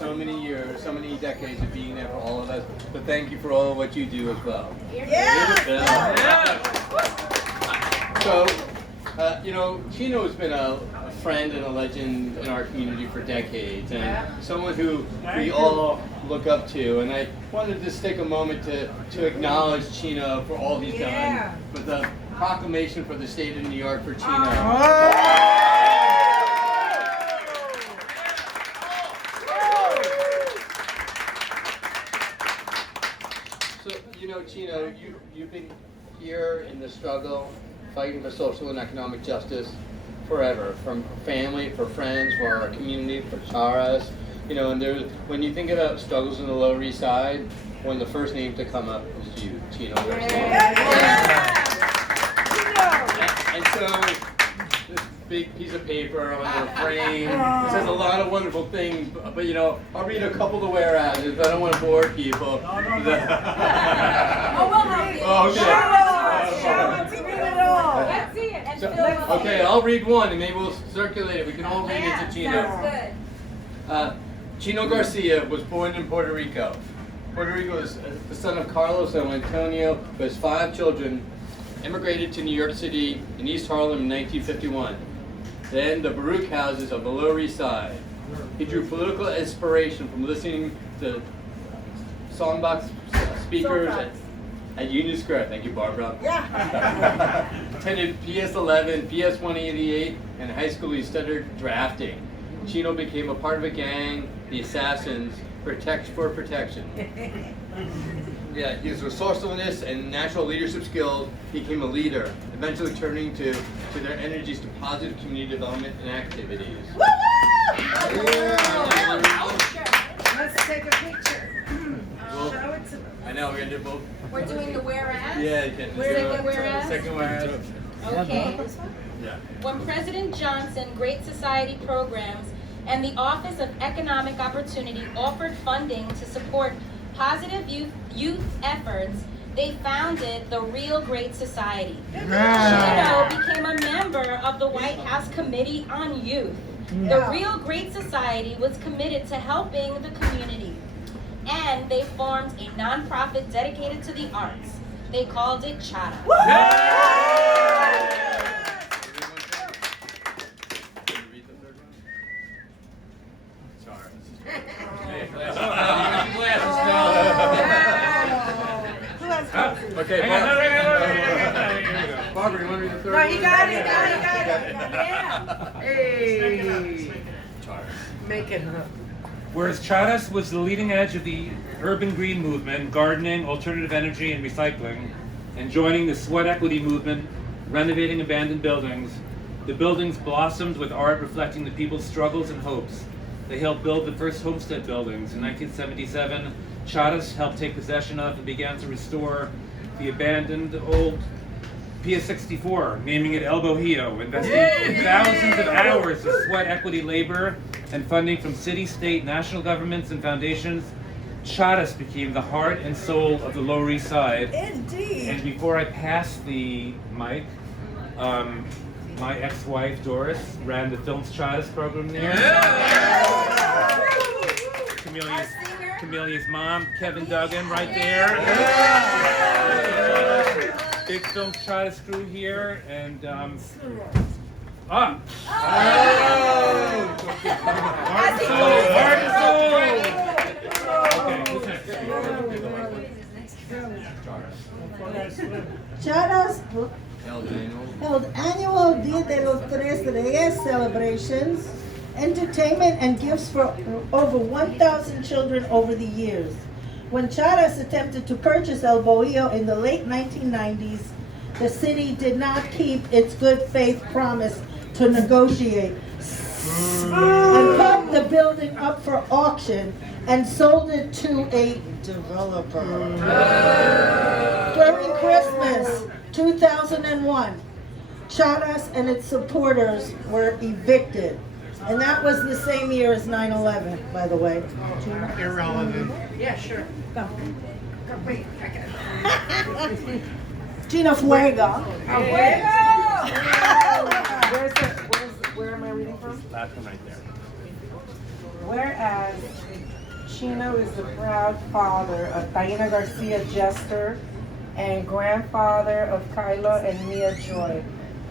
so many years, so many decades of being there for all of us. But thank you for all of what you do as well. Yeah. So, Chino has been a friend and a legend in our community for decades, and someone who we all look up to. And I wanted to just take a moment to acknowledge Chino for all he's done with the proclamation for the state of New York for Chino. So, Chino, you've been here in the struggle, fighting for social and economic justice forever, from family, for friends, for our community, for CHARAS. And when you think about struggles in the Lower East Side, one of the first names to come up is you, Chino Garcia. And so, this big piece of paper on your frame says a lot of wonderful things, but I'll read a couple of the whereases, but I don't want to bore people. Oh, we'll help you. Oh, okay. Let's see it. And Okay, I'll read one and maybe we'll circulate it. We can all read it to Chino. Sounds good. Chino Garcia was born in Puerto Rico. Puerto Rico is the son of Carlos and Antonio, who has 5 children, immigrated to New York City in East Harlem in 1951. Then the Baruch houses of the Lower East Side. He drew political inspiration from listening to songbox speakers at Union Square. Thank you, Barbara. Attended PS 11, PS 188, and in high school he studied drafting. Chino became a part of a gang, the Assassins, for protection. His resourcefulness and natural leadership skills became a leader, eventually turning to their energies to positive community development and activities. Let's take a picture. Show it to them. I know, we're going to do both. We're doing the whereas? Yeah, you can. Second whereas? Second whereas. Okay. Yeah. When President Johnson Great Society Programs and the Office of Economic Opportunity offered funding to support positive youth efforts, they founded the Real Great Society. Chino became a member of the White House Committee on Youth. The Real Great Society was committed to helping the community, and they formed a nonprofit dedicated to the arts. They called it CHARAS. Okay, Barbara, you want to read the third No, one? he got it. Yeah. Hey. Make it up. Whereas CHARAS was the leading edge of the urban green movement, gardening, alternative energy, and recycling, and joining the sweat equity movement, renovating abandoned buildings, the buildings blossomed with art reflecting the people's struggles and hopes. They helped build the first homestead buildings. In 1977, CHARAS helped take possession of and began to restore the abandoned old Pier 64, naming it El Bohio, investing thousands of hours of sweat equity labor and funding from city, state, national governments, and foundations. CHARAS became the heart and soul of the Lower East Side. Indeed. And before I pass the mic, my ex-wife Doris ran the Films CHARAS program there. Camelia's mom, Kevin Duggan, right there. Big Films CHARAS crew here, and CHARAS held annual Dia de los Tres Reyes celebrations, entertainment, and gifts for over 1,000 children over the years. When CHARAS attempted to purchase El Bohio in the late 1990s, the city did not keep its good faith promise to negotiate and put the building up for auction and sold it to a developer. During Christmas 2001, CHARAS and its supporters were evicted. And that was the same year as 9/11, by the way. Irrelevant. Yeah, sure. Go. Wait, I got it. Chino Fuego. Where am I reading from? last one right there. Whereas Chino is the proud father of Chino Garcia Jester and grandfather of Kyla and Mia Joy.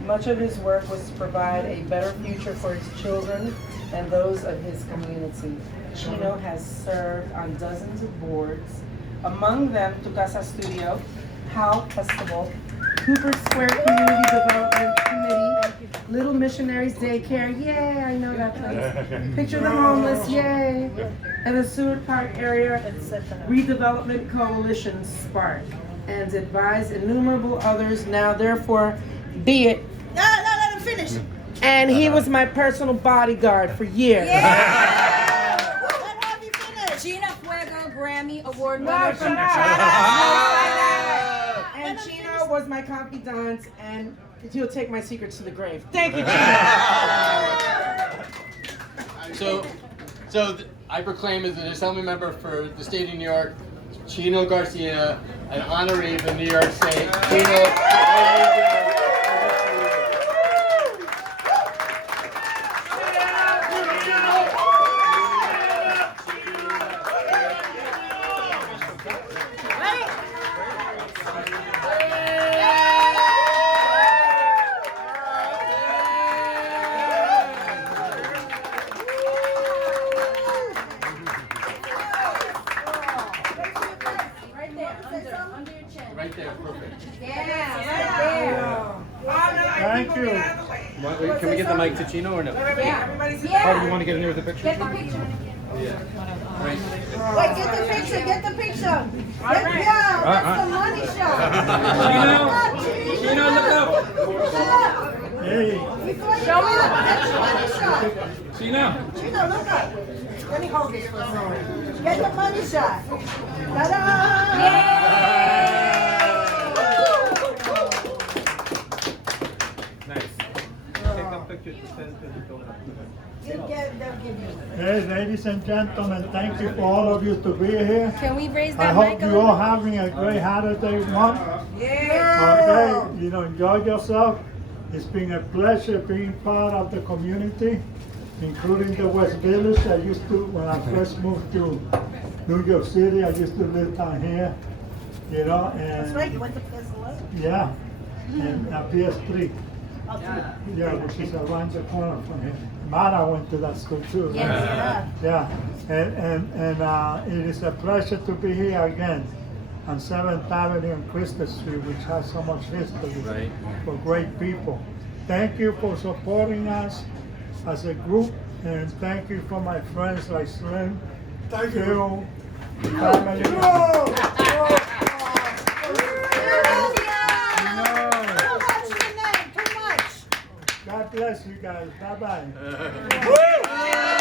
Much of his work was to provide a better future for his children and those of his community. Chino has served on dozens of boards, among them Tu Casa Studio, How Festival, Cooper Square Community Development Committee, Little Missionaries Daycare, yay, I know that place. Picture the Homeless, yay. And the Seward Park Area Redevelopment Coalition, Spark, and advised innumerable others. Now therefore be it. No, let him finish. And he was my personal bodyguard for years. Let Harvey finish. Gina Fuego Grammy Award No, winner shut from up. CHARAS. And Chino was my confidant, and he'll take my secrets to the grave. Thank you, Chino. So I proclaim as an assembly member for the state of New York, Chino Garcia, an honoree of the New York State. Chino. Right there, perfect. Thank you. Can we get the mic to Chino or no? Oh, do you want to get in there with the picture? Get the picture. Right. Wait, get the picture, get the picture. That's the money shot. Chino, look up. Hey, Show me that's the money shot. Chino. Chino, look up. Let me hold this for a second. Get the money shot. Ta-da! Nice. They'll give you. hey, ladies and gentlemen, thank you for all of you to be here. Can we raise I that hope mic a you little? all having a great holiday month. Yeah. Okay, enjoy yourself. It's been a pleasure being part of the community, including the West Village. I used to, when I first moved to New York City, I used to live down here, and That's right, you went to Pesloa? yeah, and PS3. Yeah, which is around the corner from here. Mara went to that school too. Yeah. Yeah, and it is a pleasure to be here again on 7th Avenue and Crystal Street, which has so much history Right. for great people. Thank you for supporting us as a group, and thank you for my friends like Slim, Phil, family. God bless you guys. Bye-bye.